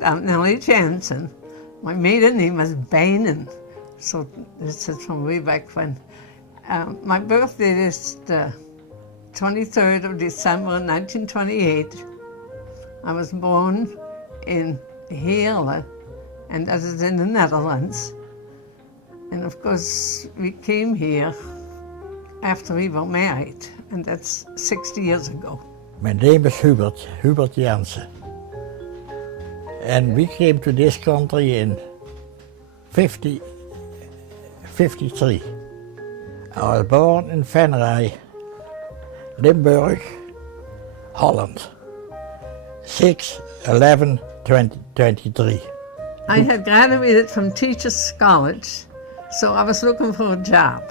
dad, I'm Nelly Janssen. My maiden name was Bainen, so this is from way back when. My birthday is the 23rd of December 1928. I was born in Heerlen, and that is in the Netherlands. And of course, we came here after we were married, and that's 60 years ago. My name is Hubert, Hubert Janssen. And we came to this country in 53. I was born in Venray, Limburg, Holland, 6/11/2023. I had graduated from Teachers College, so I was looking for a job.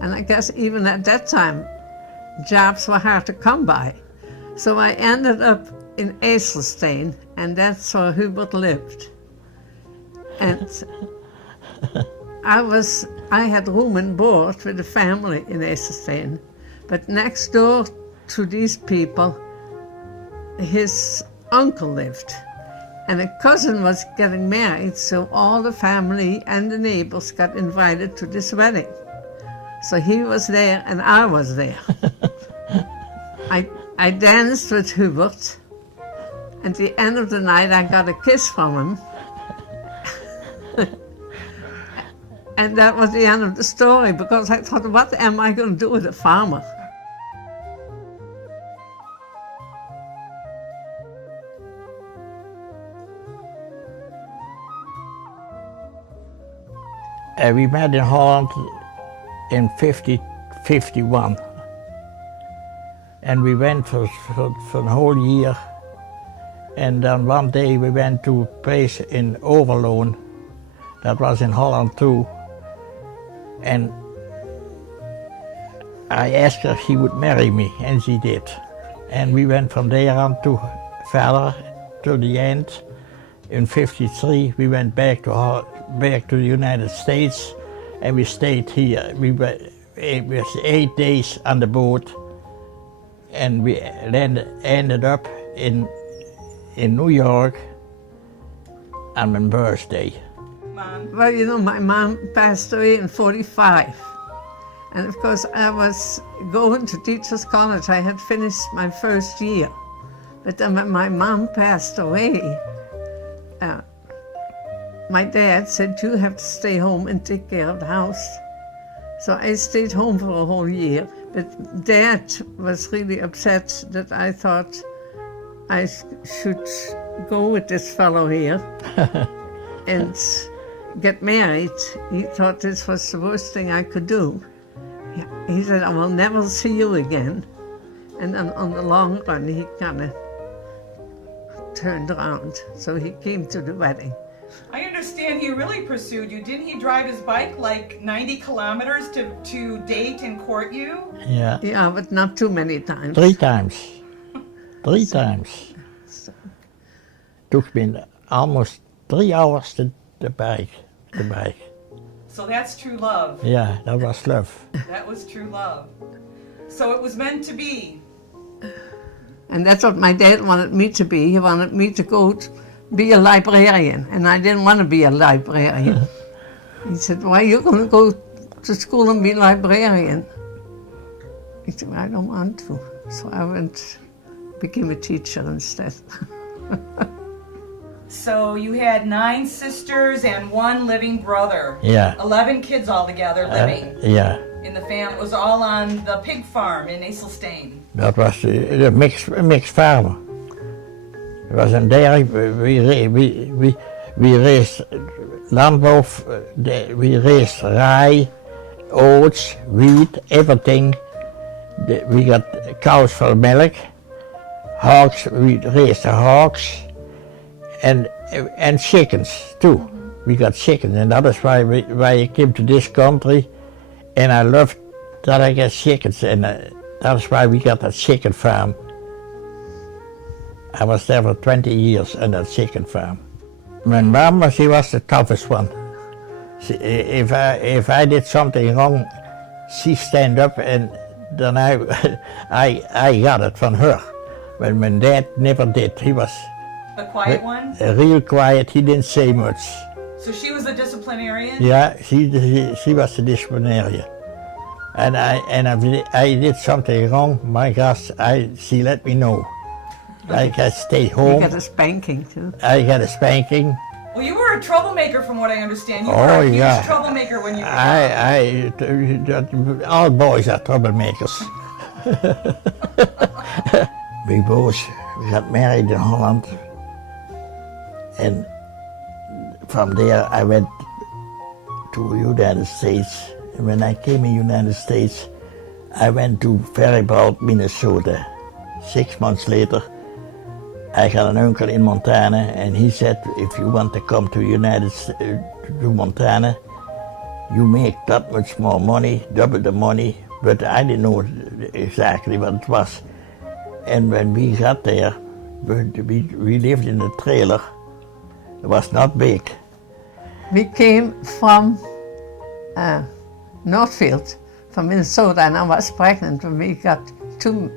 And I guess even at that time, jobs were hard to come by. So I ended up in IJsselstein, and that's where Hubert lived. And I had room and board with the family in IJsselstein. But next door to these people, his uncle lived. And a cousin was getting married, so all the family and the neighbors got invited to this wedding. So he was there and I was there. I danced with Hubert. At the end of the night, I got a kiss from him. And that was the end of the story, because I thought, what am I going to do with a farmer? We met in Holland in 51. And we went for a whole year. And then one day we went to a place in Overloon, that was in Holland too. And I asked her if she would marry me, and she did. And we went from there on to further to the end. In 53, we went back to the United States, and we stayed here. It was 8 days on the boat, and we then ended up in New York on my birthday. Well, you know, my mom passed away in 45. And of course, I was going to Teachers College. I had finished my first year. But then when my mom passed away, my dad said, you have to stay home and take care of the house. So I stayed home for a whole year. But Dad was really upset that I thought I should go with this fellow here and get married. He thought this was the worst thing I could do. He said, I will never see you again. And then on the long run, he kind of turned around. So he came to the wedding. I understand he really pursued you. Didn't he drive his bike like 90 kilometers to date and court you? Yeah. Yeah, but not too many times. 3 times. 3 times. Took me almost 3 hours to bike. So that's true love. Yeah, that was love. That was true love. So it was meant to be. And that's what my dad wanted me to be. He wanted me to go be a librarian, and I didn't want to be a librarian. He said, why are you going to go to school and be a librarian? I said, I don't want to. So I became a teacher instead. So you had 9 sisters and 1 living brother. Yeah. 11 kids altogether living. Yeah. In the family. It was all on the pig farm in IJsselstein. Dat was a mixed farm. Het was een dairy. We raised landbouw. We raised rye, oats, wheat, everything. We got cows for milk. Hogs. We raised the hogs. And chickens too. We got chickens, and that is why I came to this country, and I loved that I got chickens, and that's why we got that chicken farm. I was there for 20 years on that chicken farm. My mama, she was the toughest one. If I did something wrong, she stand up, and then I got it from her. But my dad never did. He was The quiet one? Real quiet, he didn't say much. So she was the disciplinarian? Yeah, she was the disciplinarian. And I did something wrong, my gosh, she let me know. I got to stay home. You got a spanking too. I got a spanking. Well, you were a troublemaker from what I understand. You were a huge troublemaker when you were young. All boys are troublemakers. we got married in Holland. And from there I went to the United States. And when I came in the United States, I went to Faribault, Minnesota. 6 months later, I got an uncle in Montana, and he said, if you want to come to Montana, you make that much more money, double the money, but I didn't know exactly what it was. And when we got there, we lived in a trailer. It was not big. We came from Northfield, from Minnesota, and I was pregnant when we got to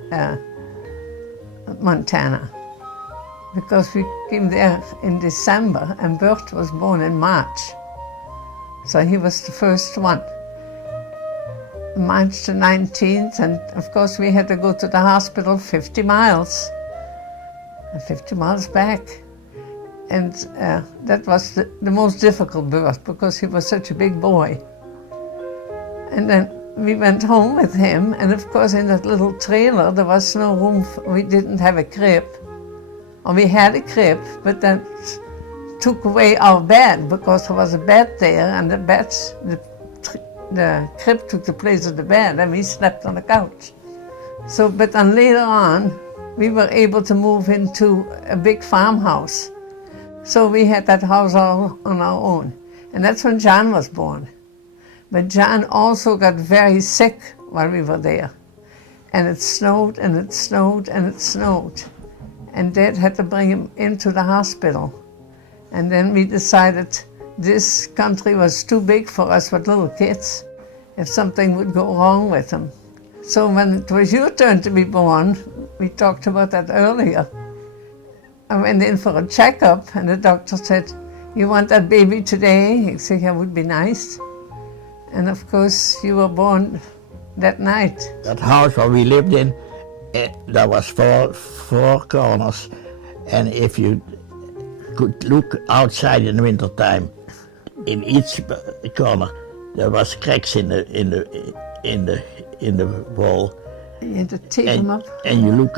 Montana. Because we came there in December and Bert was born in March. So he was the first one. March the 19th, and of course we had to go to the hospital 50 miles. 50 miles back. And that was the most difficult birth because he was such a big boy. And then we went home with him, and of course in that little trailer there was no room, we didn't have a crib. Or we had a crib, but that took away our bed because there was a bed there, and the crib took the place of the bed, and we slept on the couch. So, but then later on, we were able to move into a big farmhouse. So we had that house all on our own. And that's when John was born. But John also got very sick while we were there. And it snowed, and it snowed, and it snowed. And Dad had to bring him into the hospital. And then we decided this country was too big for us with little kids, if something would go wrong with them. So when it was your turn to be born, we talked about that earlier. I went in for a checkup, and the doctor said, "You want that baby today?" I said, "Yeah, would be nice." And of course, you were born that night. That house where we lived in, there was four corners, and if you could look outside in the wintertime, in each corner there was cracks in the wall. You had to tape them up. And you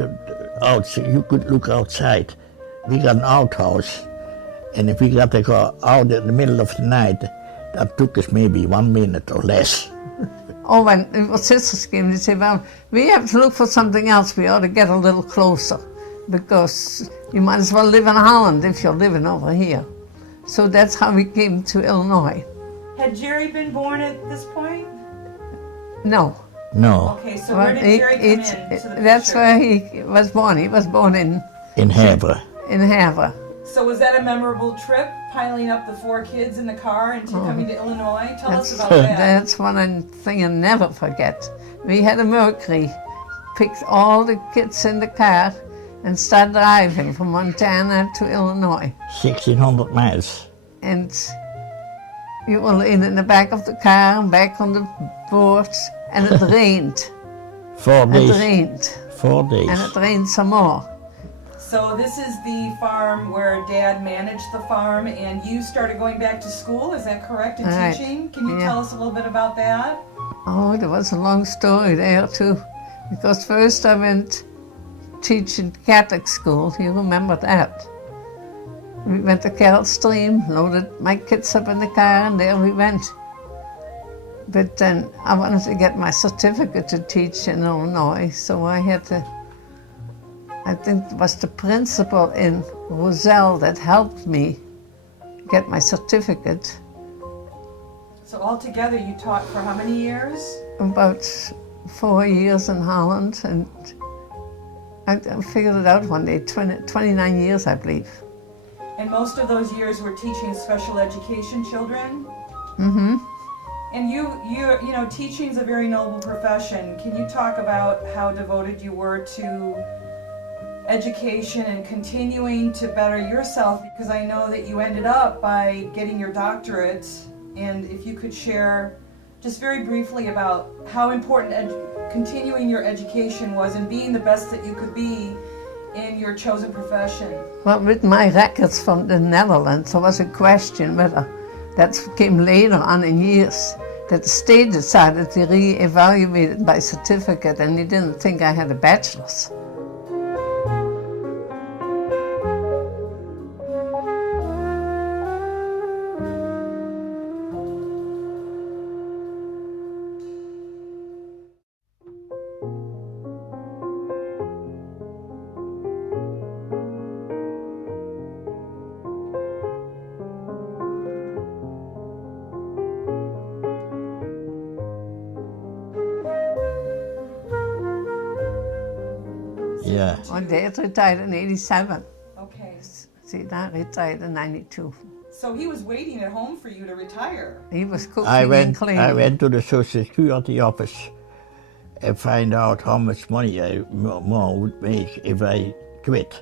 could look outside. We got an outhouse, and if we got to go out in the middle of the night, that took us maybe 1 minute or less. Oh, when our sisters came, they said, "Well, we have to look for something else. We ought to get a little closer, because you might as well live in Holland if you're living over here." So that's how we came to Illinois. Had Jerry been born at this point? No. No. Okay, so where did Jerry come in? That's where he was born. He was born in Havre. In Havre. So was that a memorable trip, piling up the 4 kids in the car and coming to Illinois? Tell us about that. That's one thing I'll never forget. We had a Mercury, picked all the kids in the car and started driving from Montana to Illinois. 1,600 miles. And we were laying in the back of the car and back on the board, and it rained. 4 days. It rained. 4 days. And it rained some more. So this is the farm where Dad managed the farm, and you started going back to school, is that correct, and Right. teaching? Can you tell us a little bit about that? Oh, there was a long story there too. Because first I went teaching Catholic school, you remember that. We went to Carroll Stream, loaded my kids up in the car, and there we went. But then I wanted to get my certificate to teach in Illinois, so I had to, I think it was the principal in Roselle that helped me get my certificate. So altogether you taught for how many years? About 4 years in Holland, and I figured it out one day, 29 years I believe. And most of those years were teaching special education children? Mm-hmm. And you know, teaching's a very noble profession. Can you talk about how devoted you were to education and continuing to better yourself, because I know that you ended up by getting your doctorate. And if you could share just very briefly about how important continuing your education was and being the best that you could be in your chosen profession. Well, with my records from the Netherlands, there was a question whether that came later on in years, that the state decided to re-evaluate my certificate, and they didn't think I had a bachelor's. Yeah. My dad retired in 87. Okay. See, Dad retired in 92. So he was waiting at home for you to retire. He was cooking I and cleaning. went to the Social Security office and find out how much money I more would make if I quit.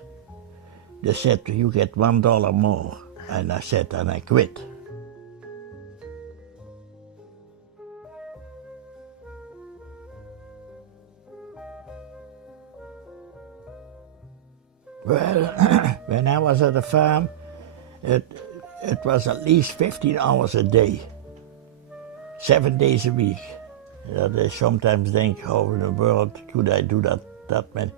They said, you get $1 more. And I said, and I quit. Well, when I was at the farm, it was at least 15 hours a day, 7 days a week. They sometimes think, how in the world could I do that many?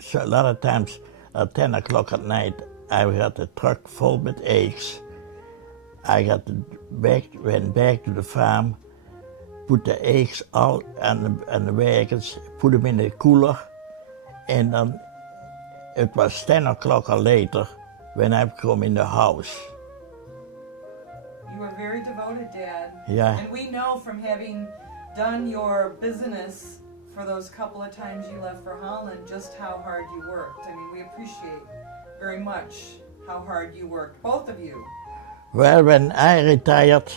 So a lot of times at 10 o'clock at night, I had a truck full with eggs. I went back to the farm, put the eggs out and the wagons, put them in the cooler, and then it was 10 o'clock or later when I come in the house. You were very devoted, Dad. Yeah. And we know from having done your business for those couple of times you left for Holland just how hard you worked. I mean, we appreciate very much how hard you worked, both of you. Well, when I retired,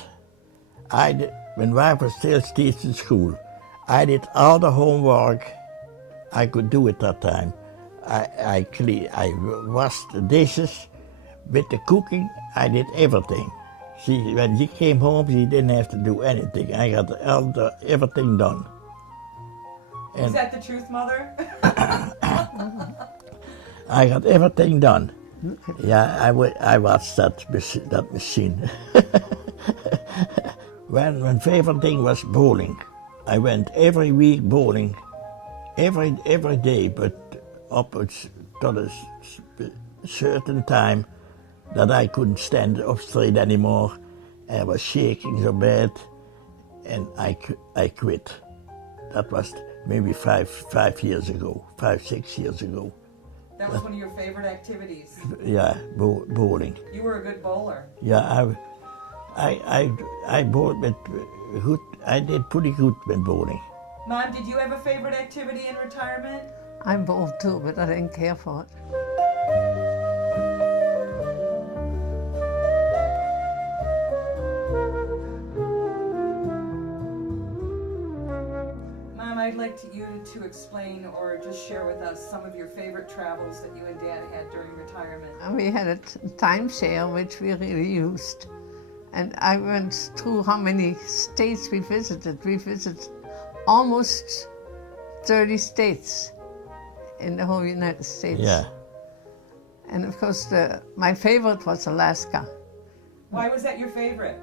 when I was still teaching school, I did all the homework I could do at that time. I washed the dishes. With the cooking, I did everything. When she came home, she didn't have to do anything. I got everything done. Is that the truth, Mother? I got everything done. Yeah, I watched that machine. When favorite thing was bowling. I went every week bowling, every day, but up to a certain time that I couldn't stand up straight anymore. I was shaking so bad, and I quit. That was maybe 6 years ago. That was one of your favorite activities. Yeah, bowling. You were a good bowler. Yeah, I bowled with good. I did pretty good with bowling. Mom, did you have a favorite activity in retirement? I bowled too, but I didn't care for it. Mom, I'd like you to explain or just share with us some of your favorite travels that you and Dad had during retirement. And we had a timeshare, which we really used. And I went through how many states we visited. We visited almost 30 states in the whole United States. Yeah. And of course, my favorite was Alaska. Why was that your favorite?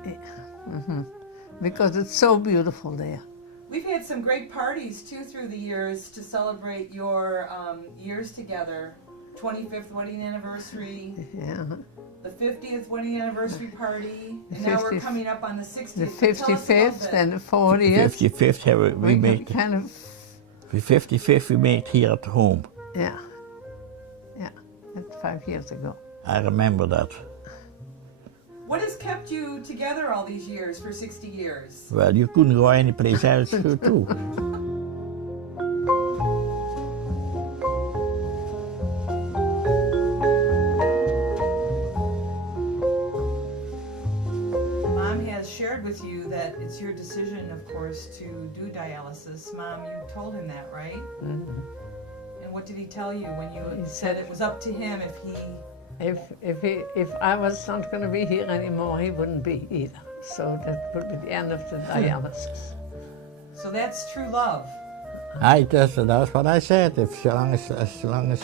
Because it's so beautiful there. We've had some great parties too through the years to celebrate your years together. 25th wedding anniversary, Yeah. the 50th wedding anniversary party, and now we're coming up on the 60th. The Tell us a little 55th bit. and the 40th. 55th we made. kind of, The 55th we made here at home. yeah. That's 5 years ago. I remember that. What has kept you together all these years for 60 years? Well, you couldn't go anyplace else too. Mom has shared with you that it's your decision, of course, to do dialysis. Mom, you told him that, right? And What did he tell you when you He said said- it was up to him if he? If I was not going to be here anymore, he wouldn't be either. So that would be the end of the dialysis. So that's true love. That's what I said. If as long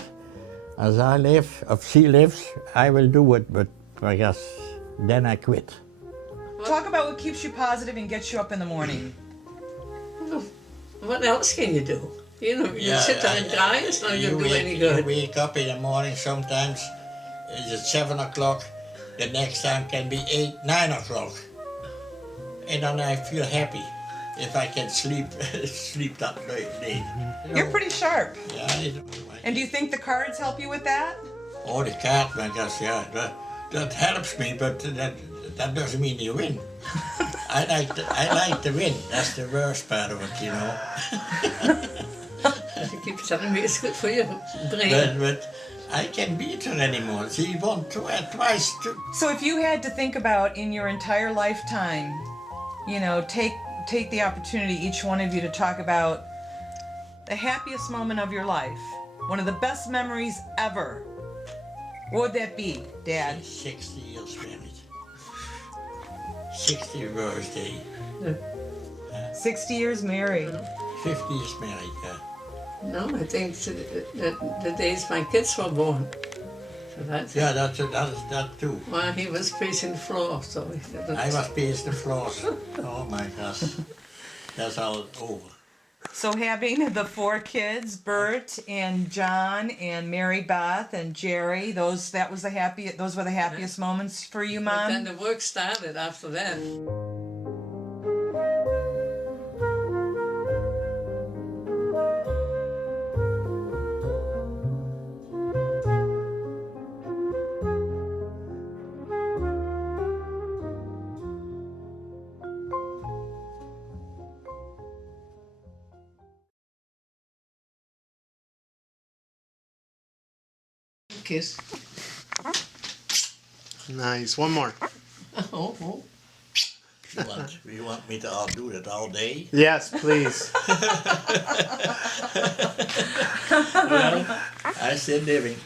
as I live, if she lives, I will do it. But I guess then I quit. Talk about what keeps you positive and gets you up in the morning. What else can you do? You know, you sit there and cry, it's not going to do any You good. wake up in the morning sometimes, it's 7 o'clock, the next time can be 8, 9 o'clock. And then I feel happy if I can sleep that late. You're pretty sharp. Yeah, And do you think the cards help you with that? Oh, the card, I guess, yeah, that helps me, but that doesn't mean you win. I like to win. That's the worst part of it, you know. You keep telling me it's good for your brain. But I can't beat her anymore. She won twice. So if you had to think about in your entire lifetime, you know, take the opportunity, each one of you, to talk about the happiest moment of your life, one of the best memories ever. What would that be, Dad? 60 years married. 60th birthday. 60 years married. 50 years married, yeah. No, I think the days my kids were born. So that's Yeah, that too. well, he was facing the floor, so he didn't. I was pacing the floors. Oh my gosh. That's all over. So having the 4 kids, Bert and John and Mary Beth and Jerry, those were the happiest moments for you, But then Mom? the work started after that. Kiss. Nice. One more. Oh. You want me to do that all day? Yes, please. Well, I still living.